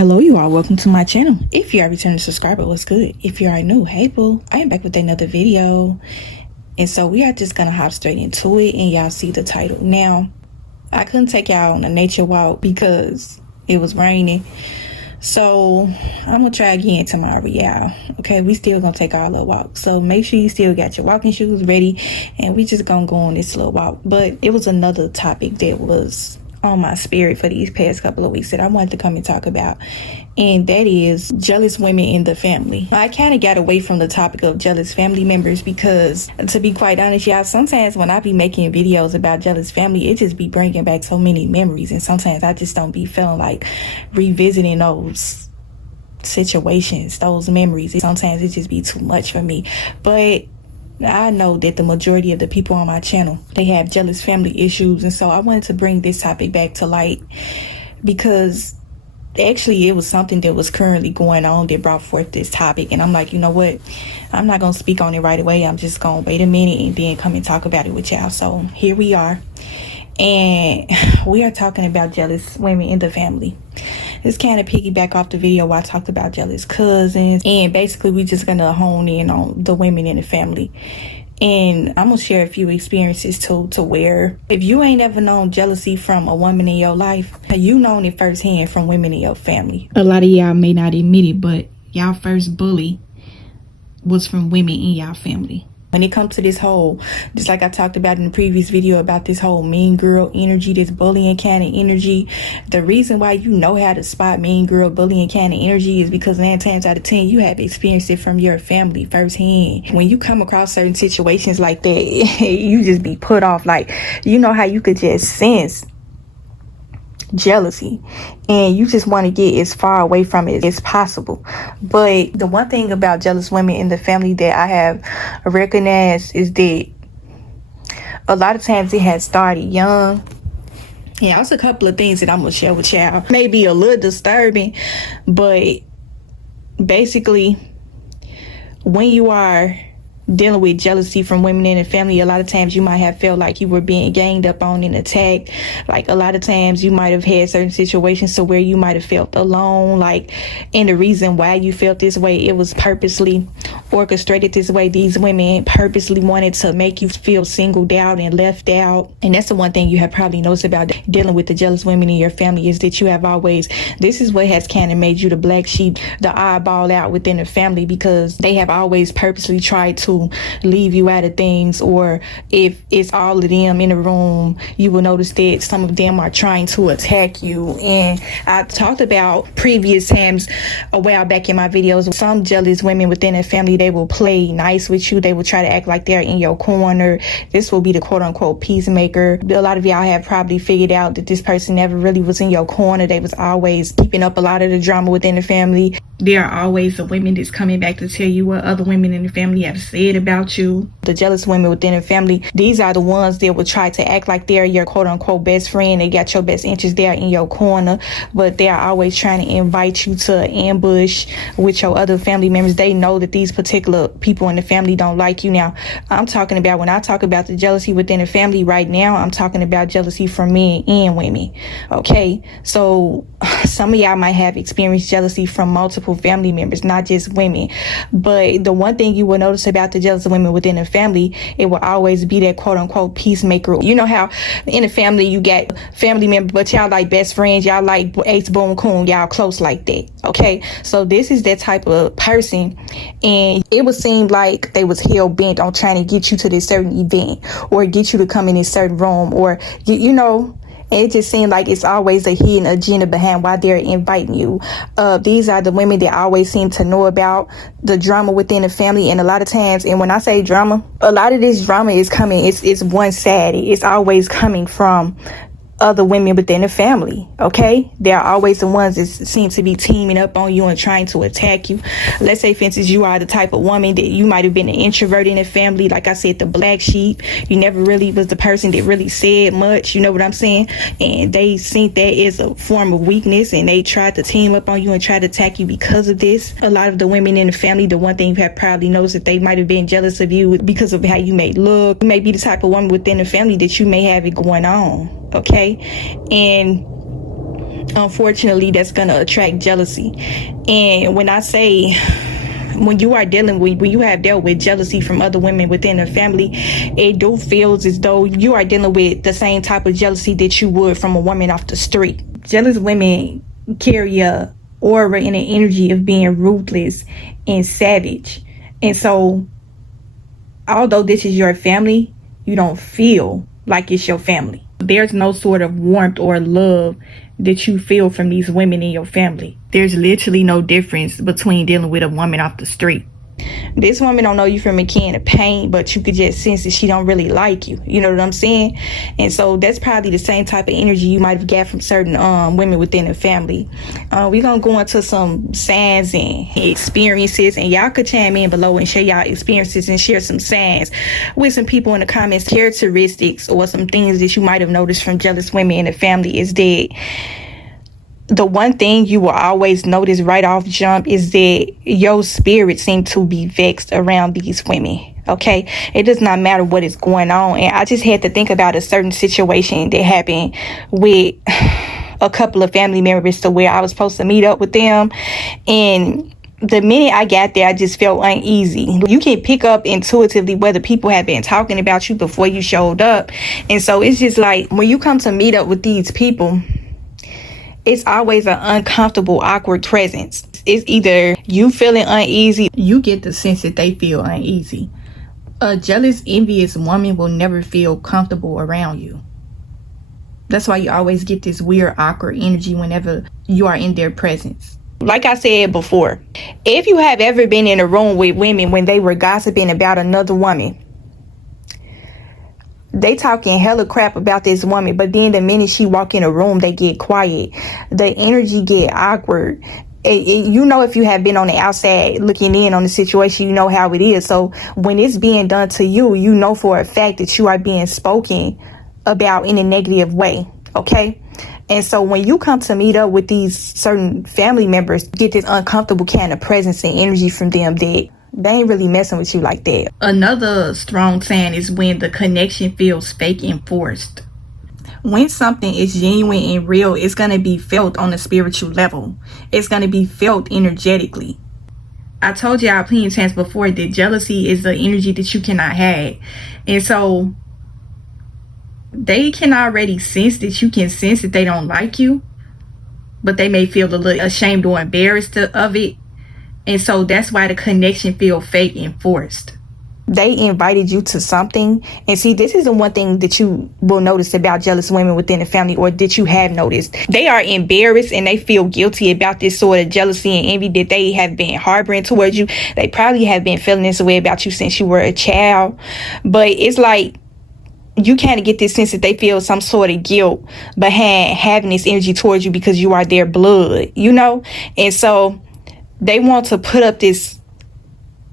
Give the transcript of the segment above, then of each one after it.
Hello, you all. Welcome to my channel. If you are a returning subscriber, what's good? If you are new, hey boo, I am back with another video. And so we are just gonna hop straight into it, and y'all see the title. Now, I couldn't take y'all on a nature walk because it was raining. So I'm gonna try again tomorrow, y'all. Okay, we still gonna take our little walk. So make sure you still got your walking shoes ready, and we just gonna go on this little walk. But it was another topic that was on my spirit for these past couple of weeks that I wanted to come and talk about, and that is jealous women in the family. I kind of got away from the topic of jealous family members because, to be quite honest, y'all, sometimes when I be making videos about jealous family, it just be bringing back so many memories, and sometimes I just don't be feeling like revisiting those situations, those memories. Sometimes it just be too much for me. But I know that the majority of the people on my channel, they have jealous family issues, and so I wanted to bring this topic back to light because actually it was something that was currently going on that brought forth this topic. And I'm like, you know what, I'm not gonna speak on it right away. I'm just gonna wait a minute and then come and talk about it with y'all. So here we are, and we are talking about jealous women in the family. This kind of piggyback off the video where I talked about jealous cousins, and basically we just gonna hone in on the women in the family. And I'm gonna share a few experiences too, to where if you ain't ever known jealousy from a woman in your life, you known it firsthand from women in your family. A lot of y'all may not admit it, but y'all first bully was from women in y'all family. When it comes to this whole, just like I talked about in the previous video about this whole mean girl energy, this bullying kind of energy, the reason why you know how to spot mean girl bullying kind of energy is because 9 times out of 10 you have experienced it from your family firsthand. When you come across certain situations like that, you just be put off. Like, you know how you could just sense jealousy and you just want to get as far away from it as possible. But the one thing about jealous women in the family that I have recognized is that a lot of times it has started young. Yeah, also a couple of things that I'm gonna share with y'all may be a little disturbing, but basically when you are dealing with jealousy from women in the family, a lot of times you might have felt like you were being ganged up on and attacked. Like, a lot of times you might have had certain situations to where you might have felt alone, like, and the reason why you felt this way, it was purposely orchestrated this way. These women purposely wanted to make you feel singled out and left out. And that's the one thing you have probably noticed about dealing with the jealous women in your family, is that you have always, this is what has kind of made you the black sheep, the oddball out within the family, because they have always purposely tried to leave you out of things. Or if it's all of them in a room, you will notice that some of them are trying to attack you. And I talked about previous times a while back in my videos, some jealous women within a family, they will play nice with you. They will try to act like they're in your corner. This will be the quote unquote peacemaker. A lot of y'all have probably figured out that this person never really was in your corner. They was always keeping up a lot of the drama within the family. There are always the women that's coming back to tell you what other women in the family have said about you. The jealous women within the family, these are the ones that will try to act like they're your quote unquote best friend. They got your best interest there in your corner, but they are always trying to invite you to an ambush with your other family members. They know that these particular people in the family don't like you. Now, I'm talking about, when I talk about the jealousy within the family right now, I'm talking about jealousy from men and women. Okay, so some of y'all might have experienced jealousy from multiple family members, not just women. But the one thing you will notice about the jealous women within the family, it will always be that quote unquote peacemaker. You know how in the family you got family members, but y'all like best friends, y'all like ace boom coon, y'all close like that. Okay, so this is that type of person, and it would seem like they was hell bent on trying to get you to this certain event or get you to come in this certain room, or you know. And it just seems like it's always a hidden agenda behind why they're inviting you. These are the women that always seem to know about the drama within the family. And a lot of times, and when I say drama, a lot of this drama is coming, it's one-sided. It's always coming from other women within the family. Okay, they're always the ones that seem to be teaming up on you and trying to attack you. Let's say, for instance, you are the type of woman that you might have been an introvert in the family, like I said, the black sheep. You never really was the person that really said much, you know what I'm saying? And they think that is a form of weakness, and they tried to team up on you and try to attack you because of this. A lot of the women in the family, the one thing you have probably noticed, that they might have been jealous of you because of how you may look. You may be the type of woman within the family that you may have it going on. Okay, and unfortunately, that's going to attract jealousy. And when I say, when you are dealing with, when you have dealt with jealousy from other women within the family, it do feels as though you are dealing with the same type of jealousy that you would from a woman off the street. Jealous women carry a aura and an energy of being ruthless and savage. And so, although this is your family, you don't feel like it's your family. There's no sort of warmth or love that you feel from these women in your family. There's literally no difference between dealing with a woman off the street. This woman don't know you from a can of paint, but you could just sense that she don't really like you. You know what I'm saying? And so that's probably the same type of energy you might have got from certain women within the family. We're going to go into some signs and experiences, and y'all could chime in below and share y'all experiences and share some signs with some people in the comments. Characteristics or some things that you might have noticed from jealous women in the family is that the one thing you will always notice right off jump is that your spirit seems to be vexed around these women. Okay, it does not matter what is going on. And I just had to think about a certain situation that happened with a couple of family members to where I was supposed to meet up with them, and the minute I got there, I just felt uneasy. You can pick up intuitively whether people have been talking about you before you showed up. And so it's just like when you come to meet up with these people, it's always an uncomfortable, awkward presence. It's either you feeling uneasy, you get the sense that they feel uneasy. A jealous, envious woman will never feel comfortable around you. That's why you always get this weird, awkward energy whenever you are in their presence. Like I said before, if you have ever been in a room with women when they were gossiping about another woman, they talking hella crap about this woman, but then the minute she walk in a room, they get quiet. The energy get awkward. You know, if you have been on the outside looking in on the situation, you know how it is. So when it's being done to you, you know for a fact that you are being spoken about in a negative way. Okay? And so when you come to meet up with these certain family members, get this uncomfortable kind of presence and energy from them that they ain't really messing with you like that. Another strong sign is when the connection feels fake and forced. When something is genuine and real, it's going to be felt on a spiritual level. It's going to be felt energetically. I told y'all plenty of times before that jealousy is the energy that you cannot have. And so they can already sense that you can sense that they don't like you, but they may feel a little ashamed or embarrassed of it. And so that's why the connection feels fake and forced. They invited you to something. And see, this is the one thing that you will notice about jealous women within the family, or that you have noticed. They are embarrassed and they feel guilty about this sort of jealousy and envy that they have been harboring towards you. They probably have been feeling this way about you since you were a child. But it's like you kind of get this sense that they feel some sort of guilt behind having this energy towards you because you are their blood, you know? And so they want to put up this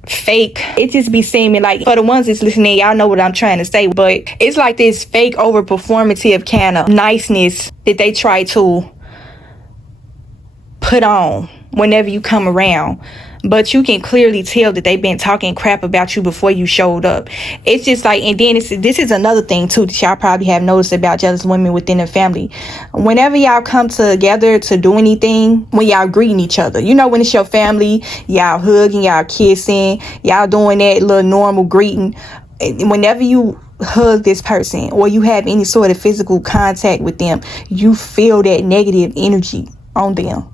fake, it just be seeming like, for the ones that's listening, y'all know what I'm trying to say, but it's like this fake over performative kind of niceness that they try to put on whenever you come around. But you can clearly tell that they've been talking crap about you before you showed up. It's just like, and then this is another thing too that y'all probably have noticed about jealous women within the family. Whenever y'all come together to do anything, when y'all greeting each other, you know, when it's your family, y'all hugging, y'all kissing, y'all doing that little normal greeting. Whenever you hug this person or you have any sort of physical contact with them, you feel that negative energy on them.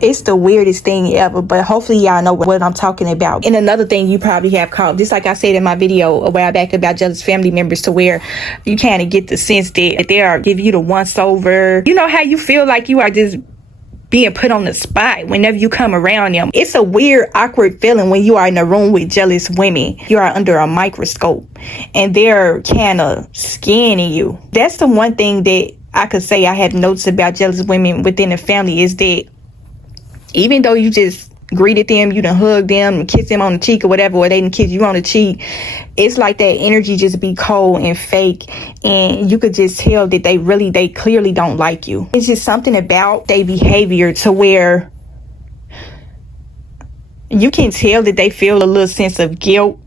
It's the weirdest thing ever, but hopefully y'all know what I'm talking about. And another thing you probably have caught, just like I said in my video a while back about jealous family members, to where you kind of get the sense that they are giving you the once over. You know how you feel like you are just being put on the spot whenever you come around them. It's a weird, awkward feeling when you are in a room with jealous women. You are under a microscope and they're kind of scanning you. That's the one thing that I could say I have noticed about jealous women within the family, is that even though you just greeted them, you done hugged them and kissed them on the cheek or whatever, or they didn't kiss you on the cheek, it's like that energy just be cold and fake, and you could just tell that they clearly don't like you. It's just something about their behavior to where you can tell that they feel a little sense of guilt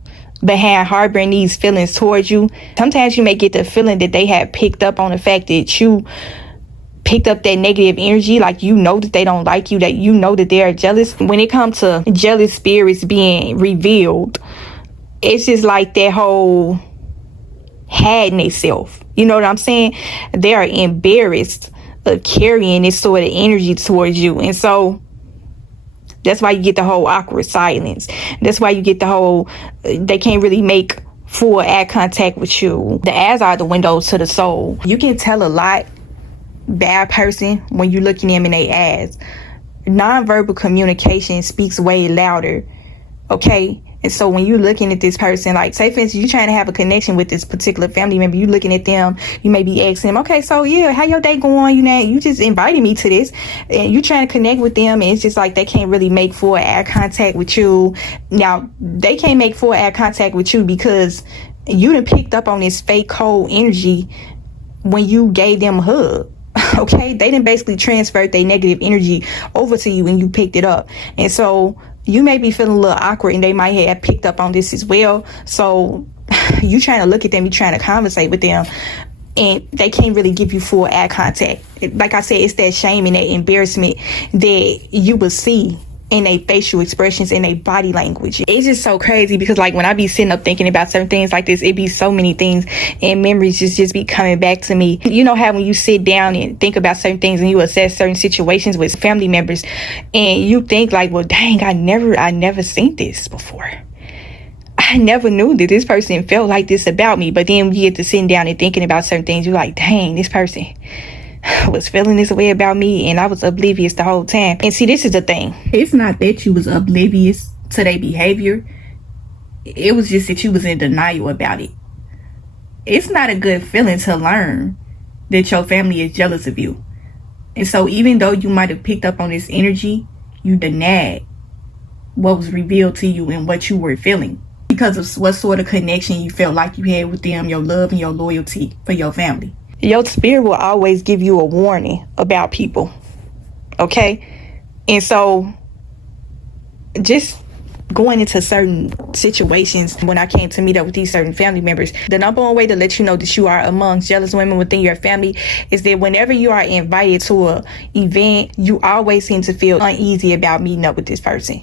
behind harboring these feelings towards you. Sometimes you may get the feeling that they have picked up on the fact that you picked up that negative energy, like you know that they don't like you, that you know that they're jealous. When it comes to jealous spirits being revealed, it's just like that whole hiding itself. You know what I'm saying? They are embarrassed of carrying this sort of energy towards you. And so that's why you get the whole awkward silence. That's why you get the whole, they can't really make full eye contact with you. The eyes are the windows to the soul. You can tell a lot bad person when you looking them in their eyes. Nonverbal communication speaks way louder. Okay? And so when you're looking at this person, like say for instance, you're trying to have a connection with this particular family member, you looking at them, you may be asking them, okay, so yeah, how your day going? You know, you just invited me to this, and you trying to connect with them, and it's just like they can't really make full eye contact with you. Now, they can't make full eye contact with you because you done picked up on this fake cold energy when you gave them a hug. Okay, they didn't basically transfer their negative energy over to you and you picked it up. And so you may be feeling a little awkward and they might have picked up on this as well. So you trying to look at them, you trying to conversate with them, and they can't really give you full eye contact. Like I said, it's that shame and that embarrassment that you will see in their facial expressions and their body language. It's just so crazy because like when I be sitting up thinking about certain things like this, it be so many things and memories just be coming back to me. You know how when you sit down and think about certain things and you assess certain situations with family members and you think like, well, dang, I never seen this before. I never knew that this person felt like this about me. But then you get to sitting down and thinking about certain things, you're like, dang, this person was feeling this way about me and I was oblivious the whole time. And see, this is the thing. It's not that you was oblivious to their behavior. It was just that you was in denial about it. It's not a good feeling to learn that your family is jealous of you. And so even though you might have picked up on this energy, you denied what was revealed to you and what you were feeling because of what sort of connection you felt like you had with them, your love and your loyalty for your family. Your spirit will always give you a warning about people. Okay? And so just going into certain situations, when I came to meet up with these certain family members, the number one way to let you know that you are amongst jealous women within your family is that whenever you are invited to an event, you always seem to feel uneasy about meeting up with this person.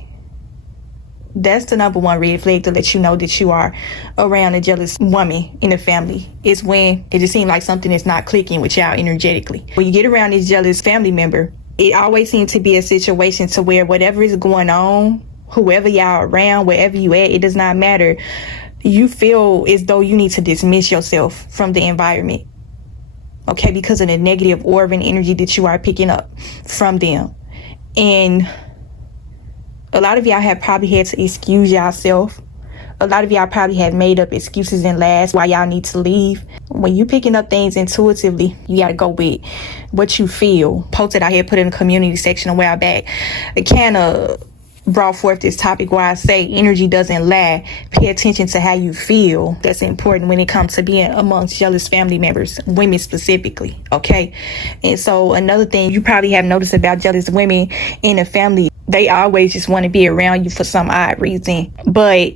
That's the number one red flag to let you know that you are around a jealous woman in the family. It's when it just seems like something is not clicking with y'all energetically. When you get around this jealous family member, it always seems to be a situation to where whatever is going on, whoever y'all around, wherever you at, it does not matter. You feel as though you need to dismiss yourself from the environment. Okay, because of the negative aura and energy that you are picking up from them. And a lot of y'all have probably had to excuse yourself. A lot of y'all probably have made up excuses and lies why y'all need to leave. When you picking up things intuitively, you got to go with what you feel. Posted out here, put in the community section a while back. It kind of brought forth this topic where I say energy doesn't lie. Pay attention to how you feel. That's important when it comes to being amongst jealous family members, women specifically, okay? And so another thing you probably have noticed about jealous women in a family, they always just want to be around you for some odd reason. But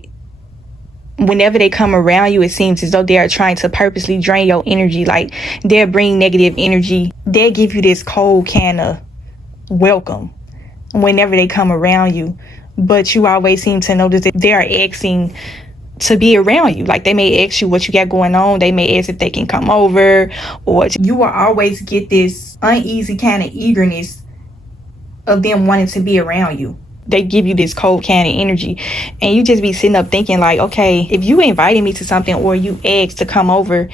whenever they come around you, it seems as though they are trying to purposely drain your energy. Like they'll bring negative energy. They'll give you this cold kind of welcome whenever they come around you. But you always seem to notice that they are asking to be around you. Like they may ask you what you got going on. They may ask if they can come over, or you will always get this uneasy kind of eagerness of them wanting to be around you. They give you this cold kind of energy and you just be sitting up thinking like, okay, if you invited me to something or you asked to come over,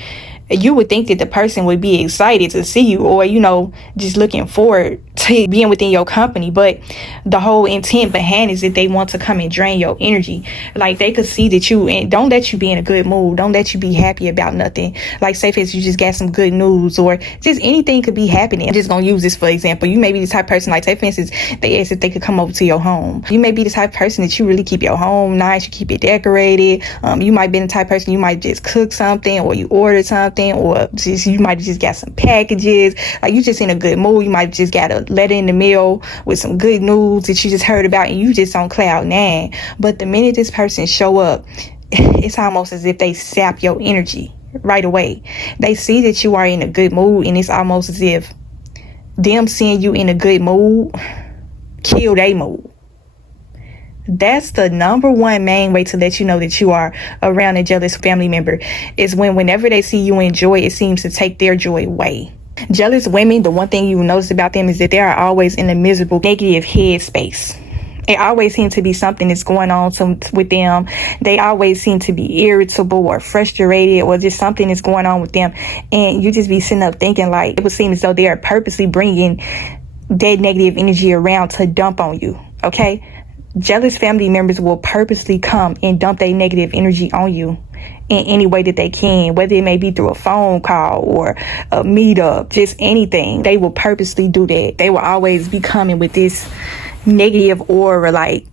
you would think that the person would be excited to see you, or, you know, just looking forward to being within your company. But the whole intent behind is that they want to come and drain your energy. Like they could see that you, and don't let you be in a good mood. Don't let you be happy about nothing. Like say for instance, you just got some good news, or just anything could be happening. I'm just going to use this for example. You may be the type of person, like say for instance, they asked if they could come over to your home. You may be the type of person that you really keep your home nice. You keep it decorated. You might be the type of person, you might just cook something, or you order something, or just you might just got some packages. Like you just in a good mood. You might just got a letter in the mail with some good news that you just heard about, and you just on cloud nine. But the minute this person show up, it's almost as if they sap your energy right away. They see that you are in a good mood, and it's almost as if them seeing you in a good mood kill their mood. That's the number one main way to let you know that you are around a jealous family member, is whenever they see you enjoy, it seems to take their joy away. Jealous women, the one thing you will notice about them is that they are always in a miserable, negative headspace. It always seems to be something that's going on with them. They always seem to be irritable or frustrated, or just something is going on with them. And you just be sitting up thinking, like, it would seem as though they are purposely bringing that negative energy around to dump on you, okay? Jealous family members will purposely come and dump their negative energy on you in any way that they can, whether it may be through a phone call or a meetup, just anything. They will purposely do that. They will always be coming with this negative aura. Like,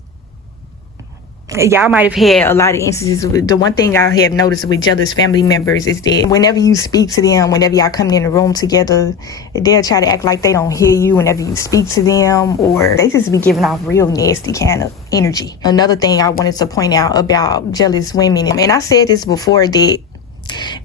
y'all might have had a lot of instances. The one thing I have noticed with jealous family members is that whenever you speak to them, whenever y'all come in the room together, they'll try to act like they don't hear you whenever you speak to them, or they just be giving off real nasty kind of energy. Another thing I wanted to point out about jealous women, and I said this before, that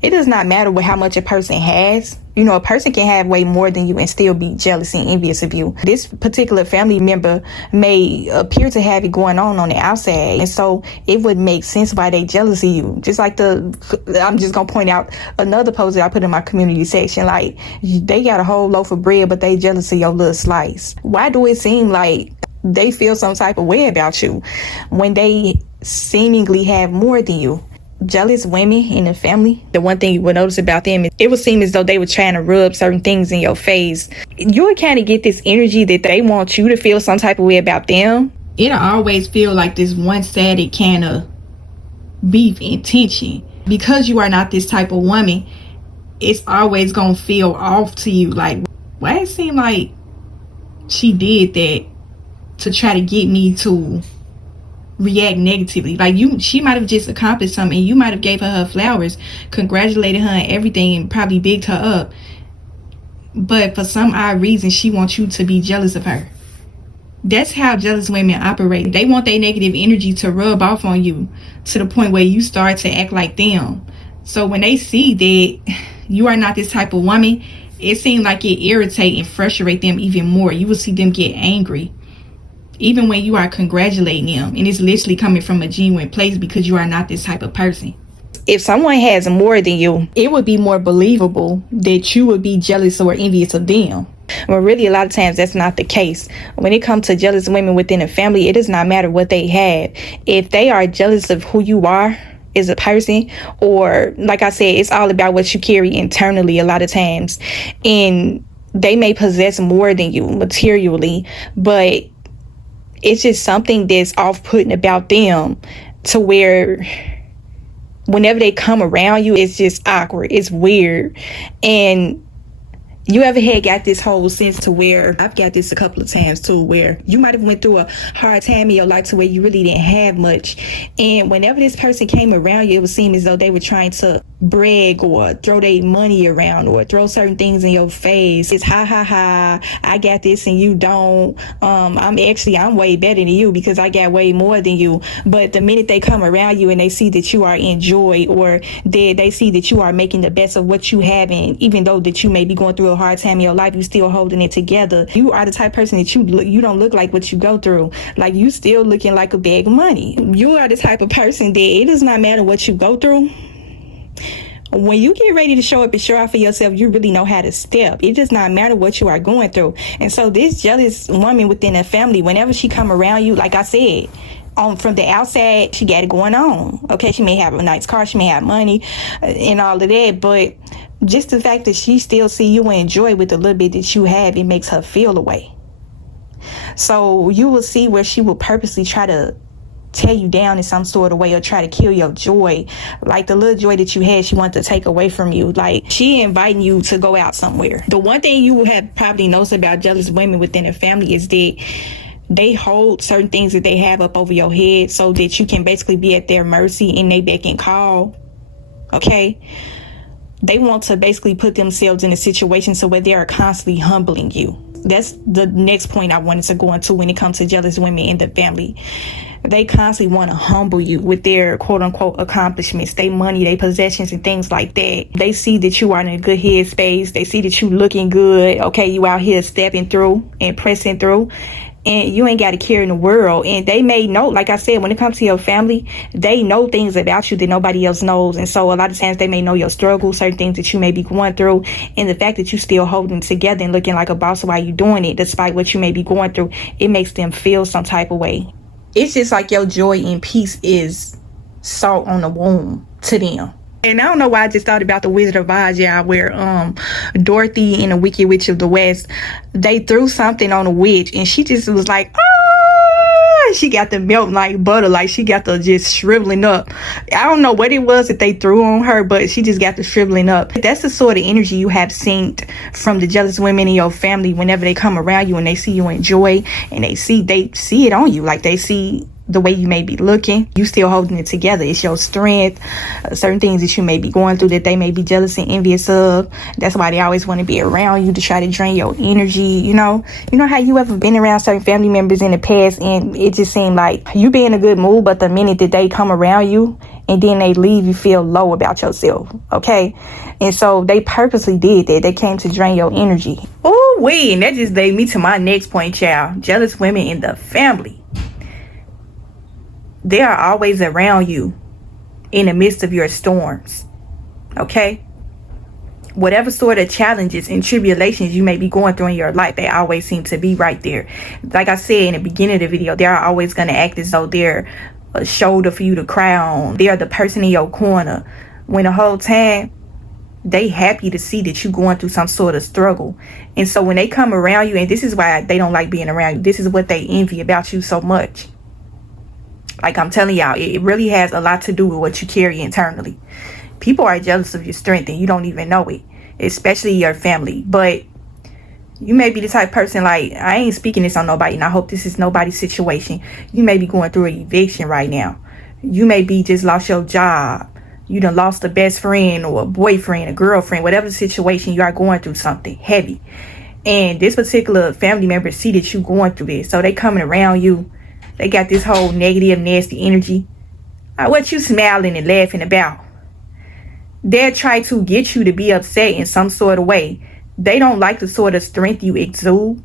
it does not matter how much a person has. You know, a person can have way more than you and still be jealous and envious of you. This particular family member may appear to have it going on the outside, and so it would make sense why they jealous of you. Just like I'm just gonna point out another post that I put in my community section. Like, they got a whole loaf of bread, but they jealous of your little slice. Why do it seem like they feel some type of way about you when they seemingly have more than you? Jealous women in the family, the one thing you would notice about them is it would seem as though they were trying to rub certain things in your face. You would kind of get this energy that they want you to feel some type of way about them. It'll always feel like this one-sided kind of beef and tension. Because you are not this type of woman, it's always gonna feel off to you. Like, why it seem like she did that to try to get me to react negatively? Like, she might have just accomplished something, and you might have gave her flowers, congratulated her and everything, and probably bigged her up, but for some odd reason she wants you to be jealous of her. That's how jealous women operate. They want their negative energy to rub off on you to the point where you start to act like them. So when they see that you are not this type of woman, it seems like it irritate and frustrate them even more. You will see them get angry even when you are congratulating them, and it's literally coming from a genuine place, because you are not this type of person. If someone has more than you, it would be more believable that you would be jealous or envious of them. But really, a lot of times that's not the case. When it comes to jealous women within a family, it does not matter what they have. If they are jealous of who you are as a person, or like I said, it's all about what you carry internally a lot of times. And they may possess more than you materially, but it's just something that's off-putting about them, to where whenever they come around you, it's just awkward. It's weird. And you ever got this whole sense to where, I've got this a couple of times too, where you might have went through a hard time in your life to where you really didn't have much, and whenever this person came around you, it would seem as though they were trying to brag or throw their money around or throw certain things in your face. It's ha ha ha, I got this and you don't. I'm way better than you because I got way more than you. But the minute they come around you and they see that you are in joy, or they see that you are making the best of what you have, and even though that you may be going through a hard time in your life, you still holding it together. You are the type of person that you don't look like what you go through. Like, you still looking like a bag of money. You are the type of person that it does not matter what you go through. When you get ready to show up and show out for yourself, you really know how to step. It does not matter what you are going through. And so this jealous woman within a family, whenever she come around you, like I said, from the outside, she got it going on. Okay, she may have a nice car, she may have money and all of that, but just the fact that she still see you and enjoy with the little bit that you have, it makes her feel away. So you will see where she will purposely try to tear you down in some sort of way, or try to kill your joy. Like, the little joy that you had, she wanted to take away from you. Like, she inviting you to go out somewhere. The one thing you have probably noticed about jealous women within a family is that they hold certain things that they have up over your head so that you can basically be at their mercy and they beck and call. Okay? They want to basically put themselves in a situation so where they are constantly humbling you. That's the next point I wanted to go into when it comes to jealous women in the family. They constantly want to humble you with their quote unquote accomplishments, their money, their possessions, and things like that. They see that you are in a good headspace. They see that you looking good. Okay, you out here stepping through and pressing through, and you ain't got a care in the world. And they may know, like I said, when it comes to your family, they know things about you that nobody else knows. And so a lot of times they may know your struggles, certain things that you may be going through, and the fact that you still holding together and looking like a boss while you doing it, despite what you may be going through, it makes them feel some type of way. It's just like your joy and peace is salt on the wound to them. And I don't know why I just thought about the Wizard of Oz, y'all, where Dorothy and the Wicked Witch of the West, they threw something on a witch and she just was like, oh, she got the melt like butter, like she got the just shriveling up. I don't know what it was that they threw on her, but she just got the shriveling up. That's the sort of energy you have seen from the jealous women in your family whenever they come around you and they see you enjoy, and they see it on you, like they see the way you may be looking, you still holding it together. It's your strength. Certain things that you may be going through that they may be jealous and envious of. That's why they always want to be around you to try to drain your energy. You know how you ever been around certain family members in the past and it just seemed like you be in a good mood, but the minute that they come around you and then they leave, you feel low about yourself. Okay, and so they purposely did that. They came to drain your energy. Oh wait, and that just led me to my next point, child. Jealous women in the family. They are always around you in the midst of your storms. Okay? Whatever sort of challenges and tribulations you may be going through in your life, they always seem to be right there. Like I said in the beginning of the video, they're always going to act as though they're a shoulder for you to cry on. They are the person in your corner. When the whole time, they happy to see that you're going through some sort of struggle. And so when they come around you, and this is why they don't like being around you, this is what they envy about you so much. Like I'm telling y'all, it really has a lot to do with what you carry internally. People are jealous of your strength and you don't even know it, especially your family. But you may be the type of person, like, I ain't speaking this on nobody, and I hope this is nobody's situation. You may be going through an eviction right now. You may be just lost your job. You done lost a best friend or a boyfriend, a girlfriend, whatever the situation, you are going through something heavy. And this particular family member see that you going through this, so they coming around you. They got this whole negative, nasty energy. What you smiling and laughing about? They'll try to get you to be upset in some sort of way. They don't like the sort of strength you exude,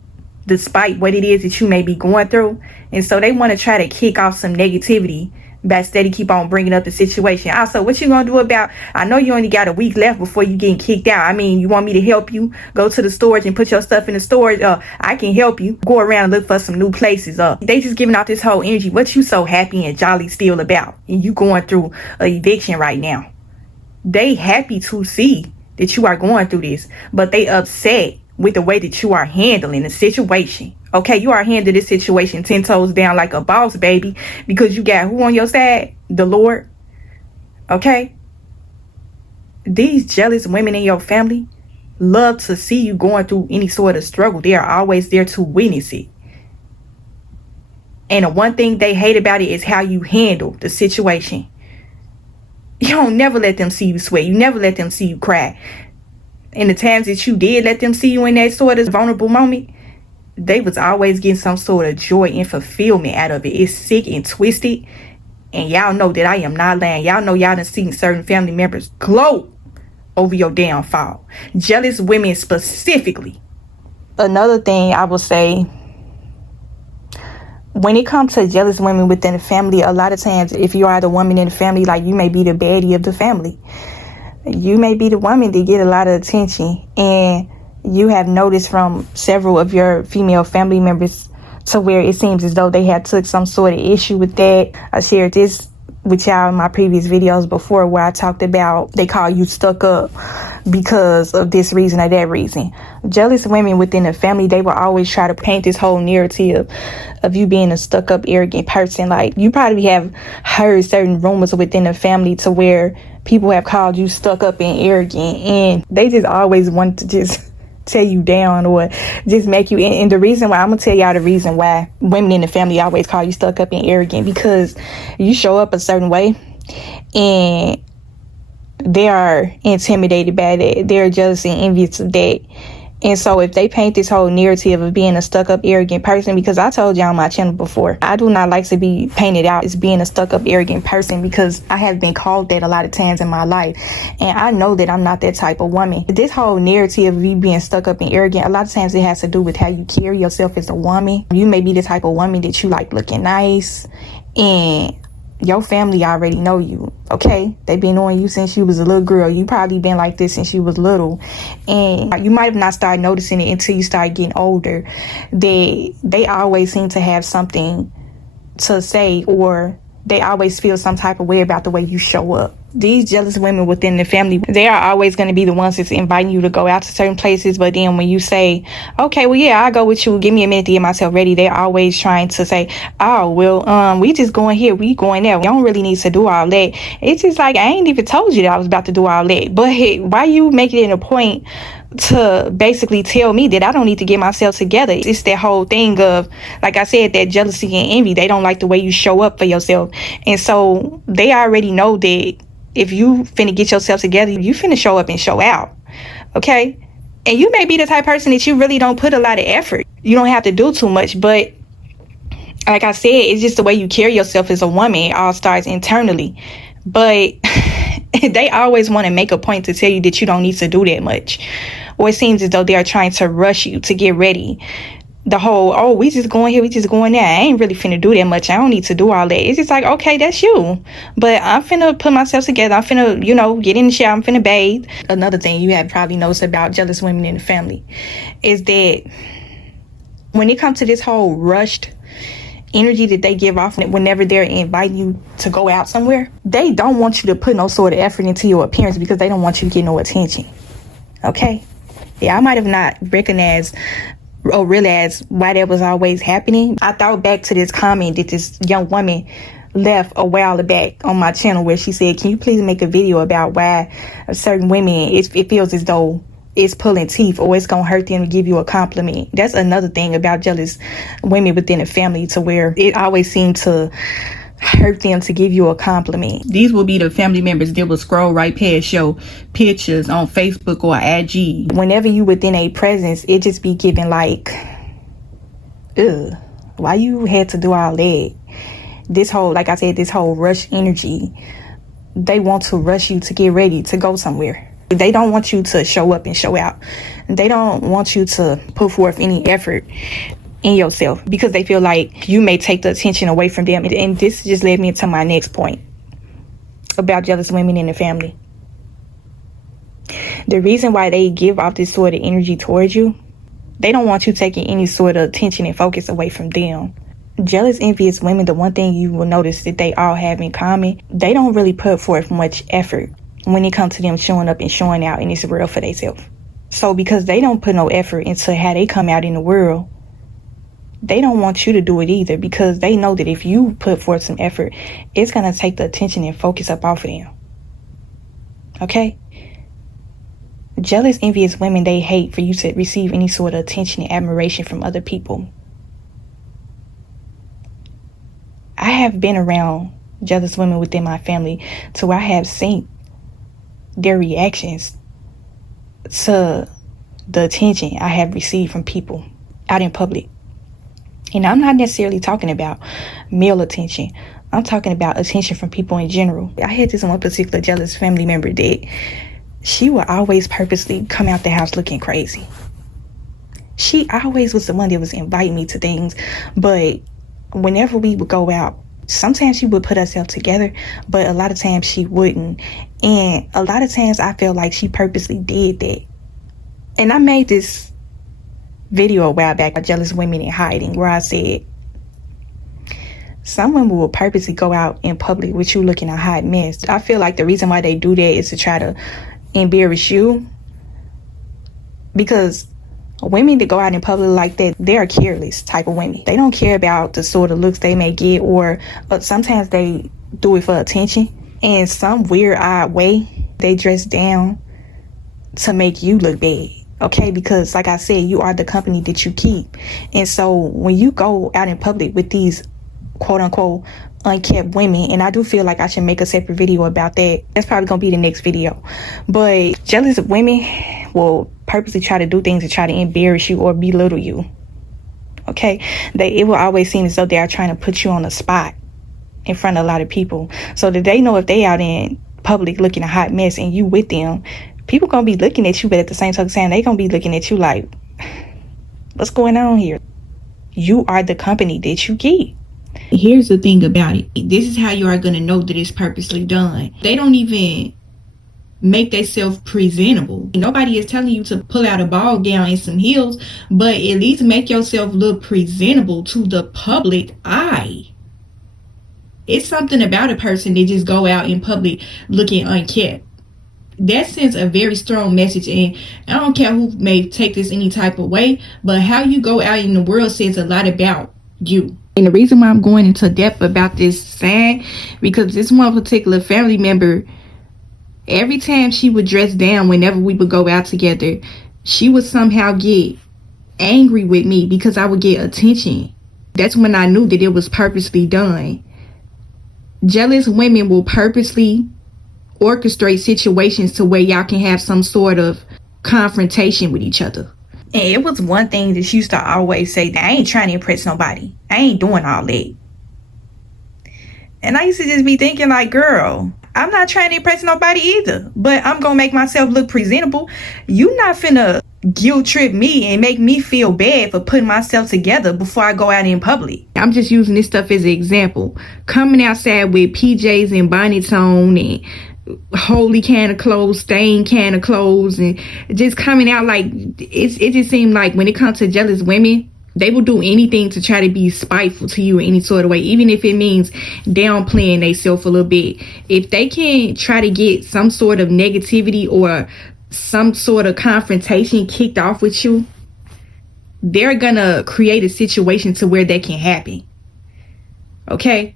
despite what it is that you may be going through. And so they want to try to kick off some negativity by steady keep on bringing up the situation. Also, what you gonna do about, I know you only got a week left before you getting kicked out. I mean, you want me to help you go to the storage and put your stuff in the storage? I can help you go around and look for some new places. They just giving out this whole energy. What you so happy and jolly still about? And you going through a eviction right now. They happy to see that you are going through this, but they upset with the way that you are handling the situation. Okay, you are handling this situation 10 toes down like a boss, baby, because you got who on your side? The Lord. Okay? These jealous women in your family love to see you going through any sort of struggle. They are always there to witness it. And the one thing they hate about it is how you handle the situation. You don't never let them see you sweat. You never let them see you cry. And the times that you did let them see you in that sort of vulnerable moment, they was always getting some sort of joy and fulfillment out of it. It's sick and twisted. And y'all know that I am not lying. Y'all know y'all done seen certain family members gloat over your downfall. Jealous women specifically. Another thing I will say, when it comes to jealous women within the family, a lot of times if you are the woman in the family, like you may be the baddie of the family. You may be the woman that get a lot of attention, and you have noticed from several of your female family members to where it seems as though they had took some sort of issue with that. I shared this with y'all in my previous videos before, where I talked about they call you stuck up because of this reason or that reason. Jealous women within the family, they will always try to paint this whole narrative of you being a stuck up, arrogant person. Like, you probably have heard certain rumors within the family to where people have called you stuck up and arrogant, and they just always want to just tear you down or just make you, and the reason why, I'm gonna tell y'all the reason why women in the family always call you stuck up and arrogant, because you show up a certain way and they are intimidated by that. They're jealous and envious of that, And so if they paint this whole narrative of being a stuck-up, arrogant person, because I told y'all on my channel before, I do not like to be painted out as being a stuck-up, arrogant person, because I have been called that a lot of times in my life. And I know that I'm not that type of woman. This whole narrative of you being stuck up and arrogant, a lot of times it has to do with how you carry yourself as a woman. You may be the type of woman that you like looking nice, and your family already know you, okay? They've been knowing you since you was a little girl. You probably been like this since you was little. And you might have not started noticing it until you start getting older. They always seem to have something to say, or they always feel some type of way about the way you show up. These jealous women within the family, they are always going to be the ones that's inviting you to go out to certain places. But then when you say, okay, well, yeah, I'll go with you, give me a minute to get myself ready, they're always trying to say, oh, well, we just going here, we going there. We don't really need to do all that. It's just like, I ain't even told you that I was about to do all that. But hey, why you make it a point to basically tell me that I don't need to get myself together? It's that whole thing of, like I said, that jealousy and envy. They don't like the way you show up for yourself. And so they already know that if you finna get yourself together, you finna show up and show out, okay? And you may be the type of person that you really don't put a lot of effort. You don't have to do too much, but like I said, it's just the way you carry yourself as a woman. It all starts internally. But they always want to make a point to tell you that you don't need to do that much. Or it seems as though they are trying to rush you to get ready. The whole, oh, we just going here, we just going there. I ain't really finna do that much. I don't need to do all that. It's just like, okay, that's you. But I'm finna put myself together. I'm finna, get in the shower. I'm finna bathe. Another thing you have probably noticed about jealous women in the family is that when it comes to this whole rushed energy that they give off whenever they're inviting you to go out somewhere, they don't want you to put no sort of effort into your appearance because they don't want you to get no attention. Okay? Yeah, I might have not recognized or realized why that was always happening. I thought back to this comment that this young woman left a while back on my channel where she said, can you please make a video about why certain women, it feels as though it's pulling teeth or it's gonna hurt them to give you a compliment. That's another thing about jealous women within a family, to where it always seems to hurt them to give you a compliment. These will be the family members that will scroll right past your pictures on Facebook or IG. Whenever you within a presence, it just be giving like, ugh, why you had to do all that? This whole, like I said, this whole rush energy, they want to rush you to get ready to go somewhere. They don't want you to show up and show out. They don't want you to put forth any effort in yourself because they feel like you may take the attention away from them. And this just led me to my next point about jealous women in the family. The reason why they give off this sort of energy towards you, they don't want you taking any sort of attention and focus away from them. Jealous, envious women, the one thing you will notice that they all have in common, they don't really put forth much effort when it comes to them showing up and showing out, and it's real for themselves. So because they don't put no effort into how they come out in the world, they don't want you to do it either, because they know that if you put forth some effort, it's going to take the attention and focus up off of them. Okay? Jealous, envious women, they hate for you to receive any sort of attention and admiration from other people. I have been around jealous women within my family to where I have seen their reactions to the attention I have received from people out in public. And I'm not necessarily talking about male attention. I'm talking about attention from people in general. I had this one particular jealous family member that she would always purposely come out the house looking crazy. She always was the one that was inviting me to things, but whenever we would go out, sometimes she would put herself together, but a lot of times she wouldn't. And a lot of times I feel like she purposely did that. And I made this video a while back about jealous women in hiding, where I said some women will purposely go out in public with you looking a hot mess. I feel like the reason why they do that is to try to embarrass you, because women that go out in public like that, they're careless type of women. They don't care about the sort of looks they may get, or sometimes they do it for attention. In some weird, odd way, they dress down to make you look bad. Okay, because like I said, you are the company that you keep. And so when you go out in public with these quote unquote unkept women, and I do feel like I should make a separate video about that. That's probably gonna be the next video. But jealous women will purposely try to do things to try to embarrass you or belittle you. Okay, it will always seem as though they are trying to put you on the spot in front of a lot of people, so that they know if they out in public looking a hot mess and you with them, people gonna be looking at you, but at the same time they gonna be looking at you like, what's going on here? You are the company that you keep. Here's the thing about it. This is how you are going to know that it's purposely done. They don't even make themselves presentable. Nobody is telling you to pull out a ball gown and some heels, but at least make yourself look presentable to the public eye. It's something about a person that just go out in public looking unkept. That sends a very strong message, and I don't care who may take this any type of way, but how you go out in the world says a lot about you. And the reason why I'm going into depth about this saying, because this one particular family member, every time she would dress down whenever we would go out together, she would somehow get angry with me because I would get attention. That's when I knew that it was purposely done. Jealous women will purposely orchestrate situations to where y'all can have some sort of confrontation with each other. And it was one thing that she used to always say, that I ain't trying to impress nobody. I ain't doing all that. And I used to just be thinking like, girl, I'm not trying to impress nobody either, but I'm gonna make myself look presentable. You not finna guilt trip me and make me feel bad for putting myself together before I go out in public. I'm just using this stuff as an example. Coming outside with PJs and bonnets on and holy can of clothes, stained can of clothes, and just coming out like it just seemed like when it comes to jealous women, they will do anything to try to be spiteful to you in any sort of way, even if it means downplaying themselves a little bit. If they can try to get some sort of negativity or some sort of confrontation kicked off with you, they're gonna create a situation to where that can happen. Okay?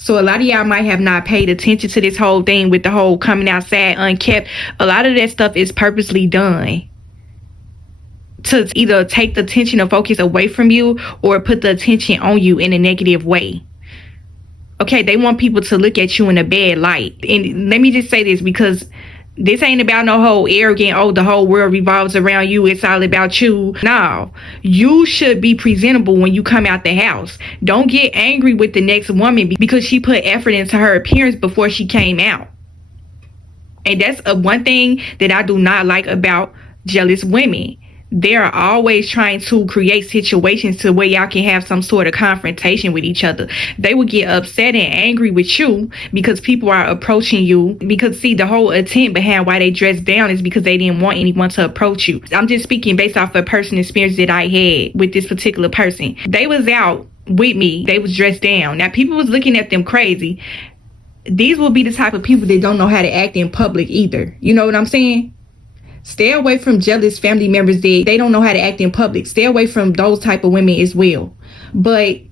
So a lot of y'all might have not paid attention to this whole thing with the whole coming outside unkept. A lot of that stuff is purposely done to either take the attention or focus away from you or put the attention on you in a negative way. Okay, they want people to look at you in a bad light. And let me just say this, because this ain't about no whole arrogant, oh, the whole world revolves around you, it's all about you. No, you should be presentable when you come out the house. Don't get angry with the next woman because she put effort into her appearance before she came out. And that's one thing that I do not like about jealous women. They're always trying to create situations to where y'all can have some sort of confrontation with each other. They will get upset and angry with you because people are approaching you. Because see, the whole intent behind why they dressed down is because they didn't want anyone to approach you. I'm just speaking based off of personal experience that I had with this particular person. They was out with me. They was dressed down. Now people was looking at them crazy. These will be the type of people that don't know how to act in public either. You know what I'm saying? Stay away from jealous family members that they don't know how to act in public. Stay away from those type of women as well. But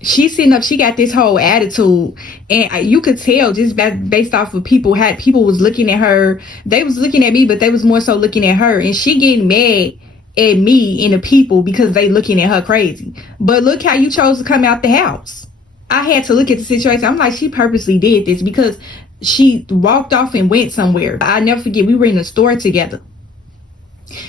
she's sitting up, she got this whole attitude, and you could tell just based off of people was looking at her. They was looking at me, but they was more so looking at her, and she getting mad at me and the people because they looking at her crazy. But look how you chose to come out the house. I had to look at the situation. I'm like, she purposely did this because she walked off and went somewhere. I never forget, we were in a store together.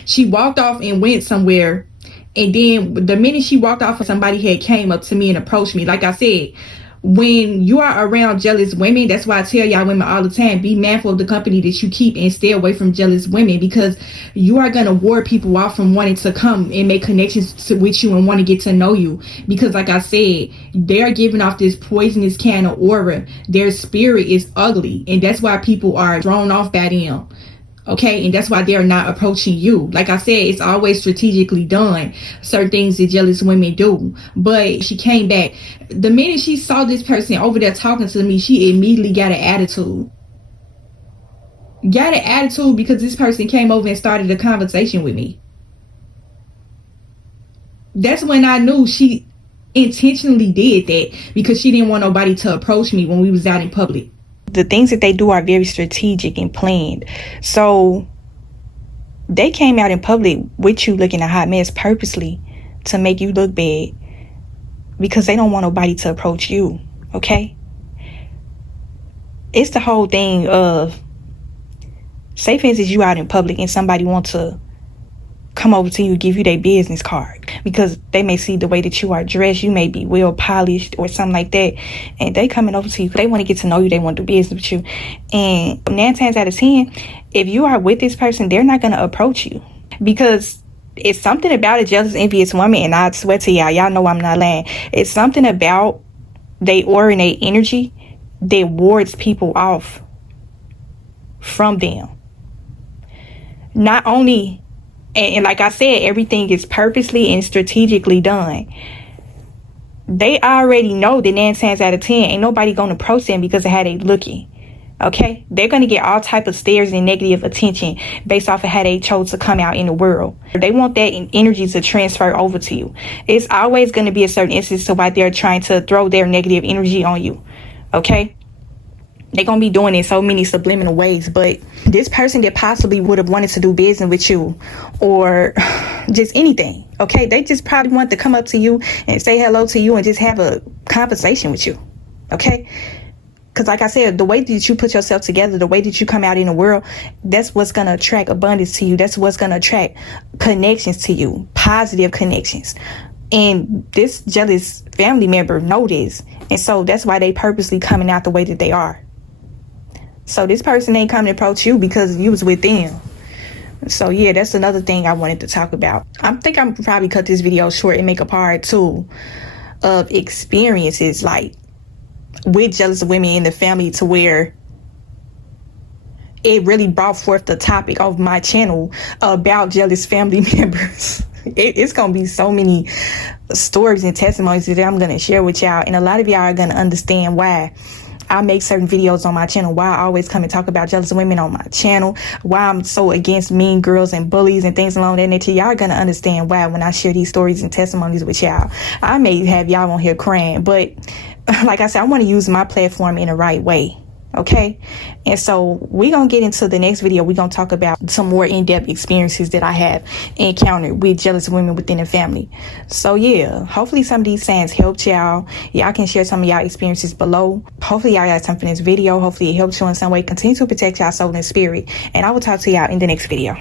She walked off and went somewhere, and then the minute she walked off, somebody had came up to me and approached me. Like I said, when you are around jealous women, that's why I tell y'all women all the time, be mindful of the company that you keep and stay away from jealous women, because you are going to ward people off from wanting to come and make connections with you and want to get to know you. Because like I said, they're giving off this poisonous kind of aura. Their spirit is ugly, and that's why people are thrown off by them. Okay, and that's why they're not approaching you. Like I said, it's always strategically done, certain things that jealous women do. But she came back. The minute she saw this person over there talking to me, she immediately got an attitude. Got an attitude because this person came over and started a conversation with me. That's when I knew she intentionally did that, because she didn't want nobody to approach me when we was out in public. The things that they do are very strategic and planned. So they came out in public with you looking a hot mess purposely to make you look bad. because they don't want nobody to approach you, okay? It's the whole thing of, say for instance you out in public and somebody wants to come over to you, give you their business card, because they may see the way that you are dressed, you may be well polished or something like that, and they coming over to you, they want to get to know you, they want to do business with you. And 9 times out of 10, if you are with this person, they're not going to approach you, because it's something about a jealous, envious woman, and I swear to y'all know I'm not lying. It's something about they aura and their energy that wards people off from them. Not only, and like I said, everything is purposely and strategically done. They already know that 9 times out of 10 ain't nobody gonna approach them because of how they looking. Okay, they're gonna get all type of stares and negative attention based off of how they chose to come out in the world. They want that energy to transfer over to you. It's always gonna be a certain instance to why they're trying to throw their negative energy on you. Okay, they're gonna be doing it in so many subliminal ways. But this person that possibly would have wanted to do business with you, or just anything, okay, they just probably want to come up to you and say hello to you and just have a conversation with you. Okay, because like I said, the way that you put yourself together, the way that you come out in the world, that's what's going to attract abundance to you. That's what's going to attract connections to you, positive connections. And this jealous family member know this. And so that's why they purposely coming out the way that they are. So this person ain't coming to approach you because you was with them. So yeah, that's another thing I wanted to talk about. I think I'm probably cut this video short and make a part 2 of experiences like with jealous women in the family, to where it really brought forth the topic of my channel about jealous family members. It's gonna be so many stories and testimonies that I'm gonna share with y'all, and a lot of y'all are gonna understand why I make certain videos on my channel, why I always come and talk about jealous women on my channel, why I'm so against mean girls and bullies and things along that nature. Y'all are gonna understand why when I share these stories and testimonies with y'all. I may have y'all on here crying, but like I said, I want to use my platform in the right way. Okay, and so we're gonna get into the next video. We're gonna talk about some more in-depth experiences that I have encountered with jealous women within the family. So yeah, hopefully some of these sayings helped y'all. Y'all can share some of y'all experiences below. Hopefully y'all got something from this video. Hopefully it helps you in some way. Continue to protect y'all soul and spirit, and I will talk to y'all in the next video.